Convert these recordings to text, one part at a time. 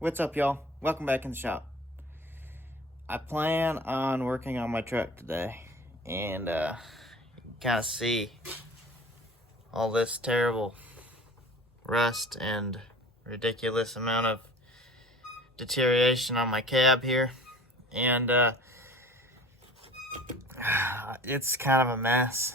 What's up, y'all? Welcome back in the shop. I plan on working on my truck today, and you can kind of see all this terrible rust and ridiculous amount of deterioration on my cab here, and it's kind of a mess,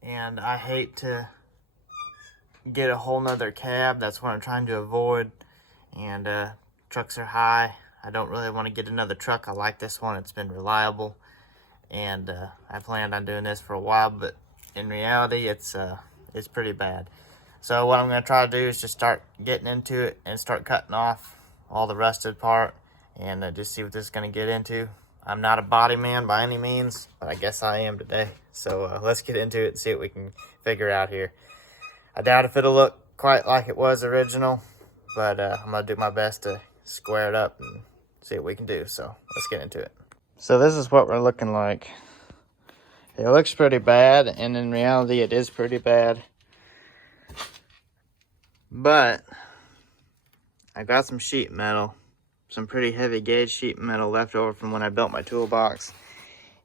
and I hate to get a whole nother cab. That's what I'm trying to avoid, and trucks are high. I don't really want to get another truck. I like this one. It's been reliable, and I planned on doing this for a while, but in reality, it's pretty bad. So what I'm going to try to do is just start getting into it and start cutting off all the rusted part and just see what this is going to get into. I'm not a body man by any means, but I guess I am today. So let's get into it and see what we can figure out here. I doubt if it'll look quite like it was original, but I'm going to do my best to square it up and see what we can do. So let's get into it. So this is what we're looking like. It looks pretty bad, and in reality it is pretty bad. But I got some sheet metal, some pretty heavy gauge sheet metal left over from when I built my toolbox.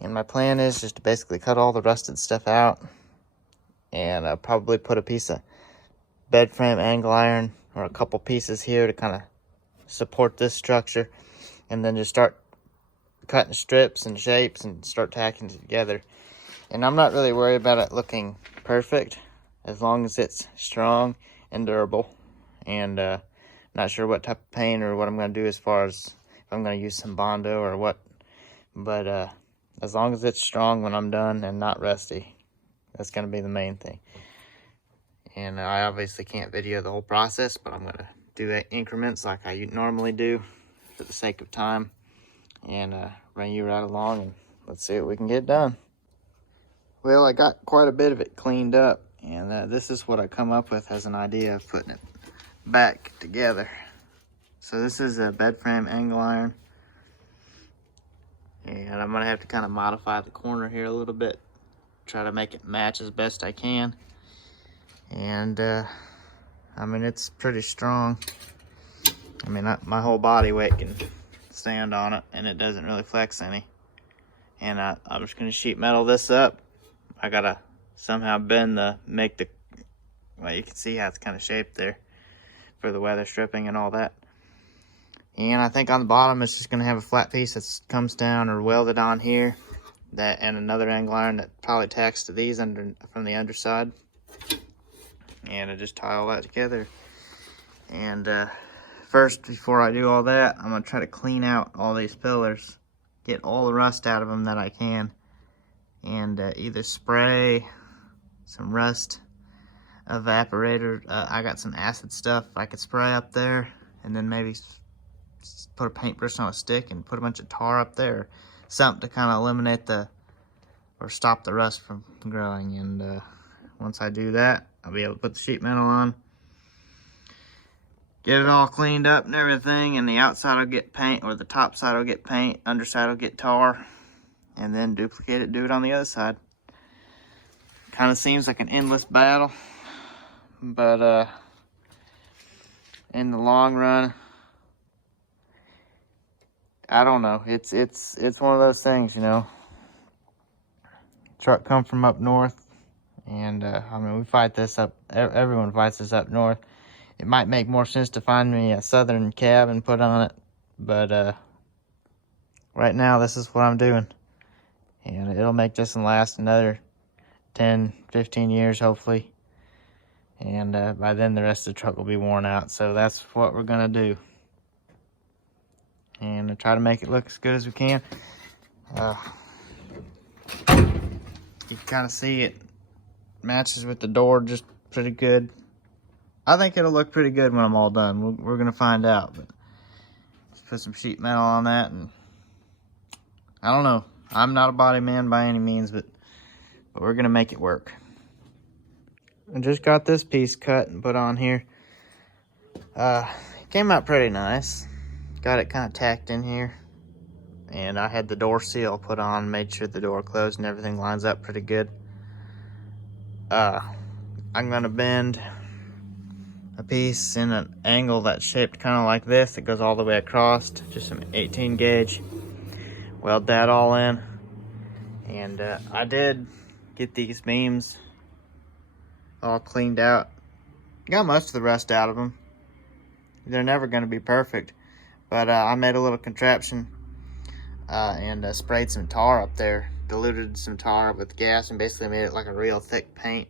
And my plan is just to basically cut all the rusted stuff out, and I'll probably put a piece of bed frame angle iron or a couple pieces here to kind of support this structure, and then just start cutting strips and shapes and start tacking it together. And I'm not really worried about it looking perfect as long as it's strong and durable. And not sure what type of paint or what I'm going to do as far as if I'm going to use some Bondo or what, but as long as it's strong when I'm done and not rusty, that's going to be the main thing. And I obviously can't video the whole process, but I'm going to do it increments like I normally do for the sake of time, and run you right along, and let's see what we can get done. Well, I got quite a bit of it cleaned up, and this is what I come up with as an idea of putting it back together. So this is a bed frame angle iron, and I'm gonna have to kind of modify the corner here a little bit, try to make it match as best I can. And I mean, it's pretty strong. I mean, my whole body weight can stand on it, and it doesn't really flex any. And I'm just gonna sheet metal this up. I gotta somehow bend well, you can see how it's kind of shaped there for the weather stripping and all that. And I think on the bottom it's just gonna have a flat piece that comes down or welded on here, that and another angle iron that probably tacks to these from the underside. And I just tie all that together. And first, before I do all that, I'm gonna try to clean out all these pillars, get all the rust out of them that I can, and either spray some rust evaporator. I got some acid stuff I could spray up there, and then maybe put a paintbrush on a stick and put a bunch of tar up there, or something to kind of eliminate or stop the rust from growing. And once I do that, I'll be able to put the sheet metal on, get it all cleaned up and everything, and the outside will get paint, or the top side will get paint, underside will get tar, and then duplicate it, do it on the other side. Kind of seems like an endless battle, but in the long run, I don't know. It's one of those things, you know. Truck come from up north, and I mean, we fight this up. Everyone fights this up north. It might make more sense to find me a southern cab and put on it, but right now this is what I'm doing, and it'll make this one last another 10, 15 years hopefully, and by then the rest of the truck will be worn out. So that's what we're gonna do, and try to make it look as good as we can. You can kind of see it matches with the door just pretty good. I think it'll look pretty good when I'm all done. We're gonna find out, but let's put some sheet metal on that, and I don't know. I'm not a body man by any means, but we're gonna make it work. I just got this piece cut and put on here. It came out pretty nice. Got it kind of tacked in here, and I had the door seal put on, made sure the door closed and everything lines up pretty good. I'm gonna bend a piece in an angle that's shaped kind of like this. It goes all the way across, just some 18 gauge. Weld that all in. And I did get these beams all cleaned out. Got most of the rust out of them. They're never going to be perfect, but I made a little contraption and sprayed some tar up there, diluted some tar with gas, and basically made it like a real thick paint,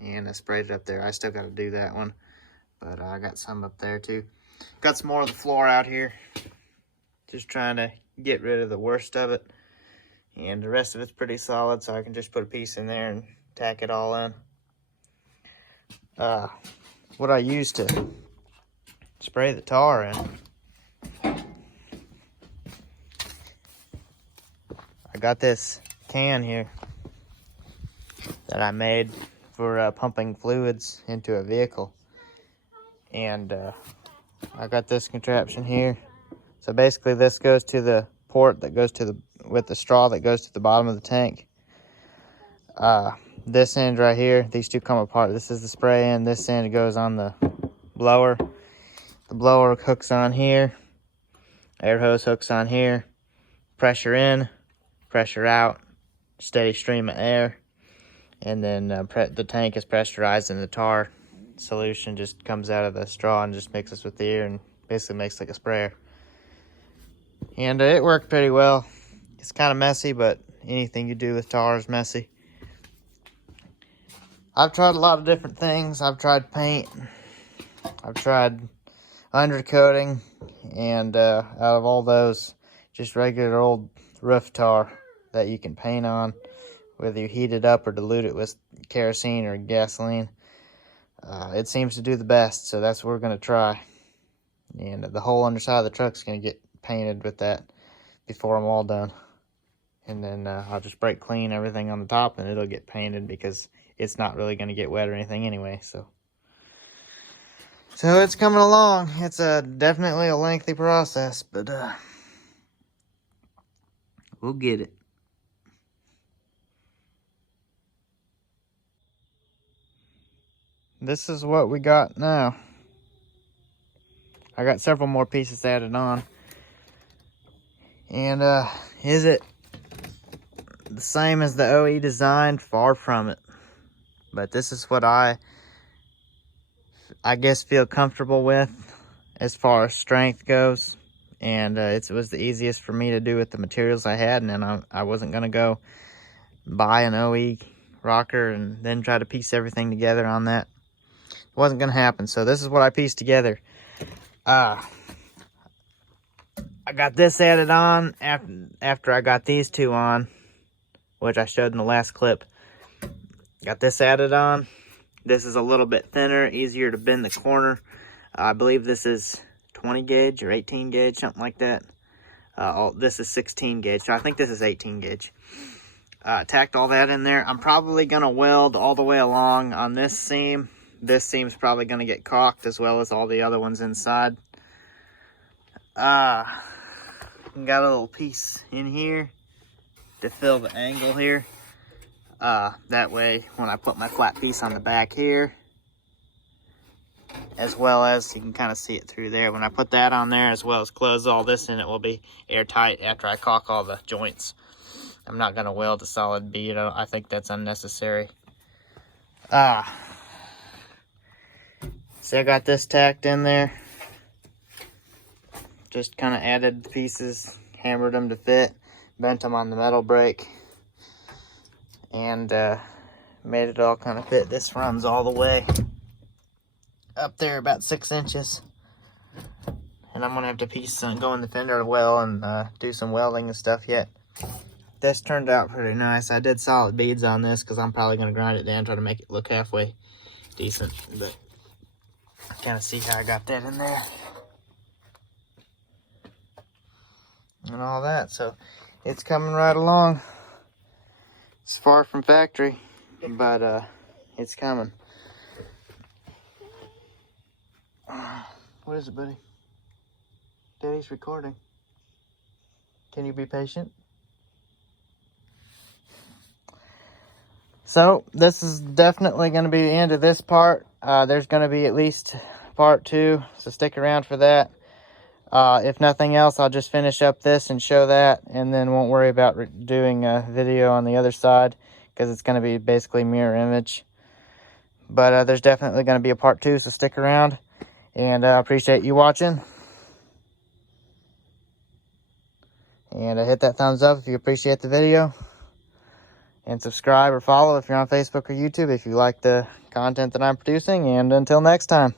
and I sprayed it up there. I still got to do that one, but I got some up there too. Got some more of the floor out here, just trying to get rid of the worst of it, and the rest of it's pretty solid, so I can just put a piece in there and tack it all in. What I used to spray the tar in, I got this can here that I made for pumping fluids into a vehicle, and I got this contraption here. So basically this goes to the port that goes to with the straw that goes to the bottom of the tank. This end right here, these two come apart. This is the spray end, this end goes on the blower. The blower hooks on here, air hose hooks on here, pressure in, pressure out, steady stream of air, and then the tank is pressurized and the tar solution just comes out of the straw and just mixes with the air and basically makes like a sprayer. And it worked pretty well. It's kind of messy, but anything you do with tar is messy. I've tried a lot of different things. I've tried paint, I've tried undercoating, and out of all those, just regular old roof tar that you can paint on, whether you heat it up or dilute it with kerosene or gasoline. It seems to do the best, so that's what we're going to try. And the whole underside of the truck's going to get painted with that before I'm all done. And then I'll just brake clean everything on the top and it'll get painted because it's not really going to get wet or anything anyway. So it's coming along. It's definitely a lengthy process, but we'll get it. This is what we got now. I got several more pieces added on. And is it the same as the OE design? Far from it. But this is what I guess feel comfortable with as far as strength goes. And it was the easiest for me to do with the materials I had. And then I wasn't going to go buy an OE rocker and then try to piece everything together on that. It wasn't going to happen. So this is what I pieced together. I got this added on after I got these two on, which I showed in the last clip. Got this added on. This is a little bit thinner, easier to bend the corner. I believe this is 20 gauge or 18 gauge, something like that. This is 16 gauge, so I think this is 18 gauge. Tacked all that in there. I'm probably going to weld all the way along on this seam. This seam's probably going to get caulked as well as all the other ones inside. Got a little piece in here to fill the angle here. That way when I put my flat piece on the back here, as well as you can kind of see it through there. When I put that on there, as well as close all this in, it will be airtight after I caulk all the joints. I'm not going to weld a solid bead. I think that's unnecessary. So I got this tacked in there. Just kind of added the pieces, hammered them to fit, bent them on the metal brake, and made it all kind of fit. This runs all the way up there about 6 inches. And I'm going to have to go in the fender well and do some welding and stuff yet. This turned out pretty nice. I did solid beads on this because I'm probably going to grind it down, try to make it look halfway decent. But kind of see how I got that in there. And all that. So it's coming right along. It's far from factory, but it's coming. What is it, buddy? Daddy's recording. Can you be patient? So this is definitely going to be the end of this part. There's going to be at least part 2, so stick around for that. If nothing else, I'll just finish up this and show that, and then won't worry about doing a video on the other side, because it's going to be basically mirror image. But there's definitely going to be a part 2, so stick around, and I appreciate you watching. And hit that thumbs up if you appreciate the video, and subscribe or follow if you're on Facebook or YouTube if you like the content that I'm producing. And until next time.